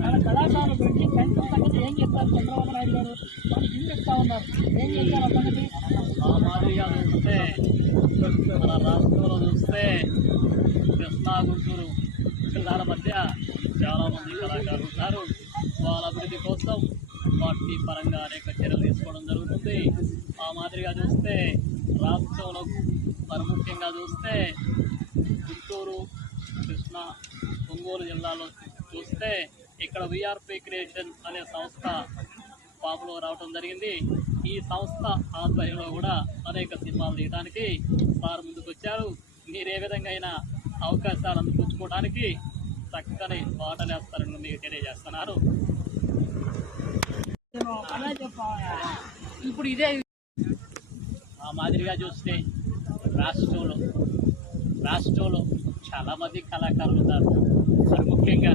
మన కళాశాల గురించి కంటి సంగతి ఏం చెప్తారు చంద్రబాబు నాయుడు గారు? మనకి ఏం చెప్తా ఉన్నారు, ఏం చెప్తారు ఆ సంగతి? ఆ మాదిరిగా చూస్తే మన రాష్ట్రంలో చూస్తే కృష్ణా గుంటూరు జిల్లాల మధ్య చాలామంది కళాకారులు ఉన్నారు. వాళ్ళ అభివృద్ధి కోసం పార్టీ పరంగా అనేక చర్యలు తీసుకోవడం జరుగుతుంది. ఆ మాదిరిగా చూస్తే రాష్ట్రంలో మరి ముఖ్యంగా చూస్తే గుంటూరు, కృష్ణా, ఒంగోలు జిల్లాలో చూస్తే ఇక్కడ విఆర్పి క్రియేషన్ అనే సంస్థ పాపులో రావడం జరిగింది. ఈ సంస్థ ఆధ్వర్యంలో కూడా అనేక సినిమాలు తీయడానికి సార్ ముందుకు వచ్చారు. మీరు ఏ విధంగా అయినా అవకాశాలు అందిపుచ్చుకోవడానికి చక్కని బాటలేస్తారని మీకు తెలియజేస్తున్నారు. ఇప్పుడు ఇదే ఆ మాదిరిగా చూస్తే రాష్ట్రంలో చాలామంది కళాకారులు ఉన్నారు. మరి ముఖ్యంగా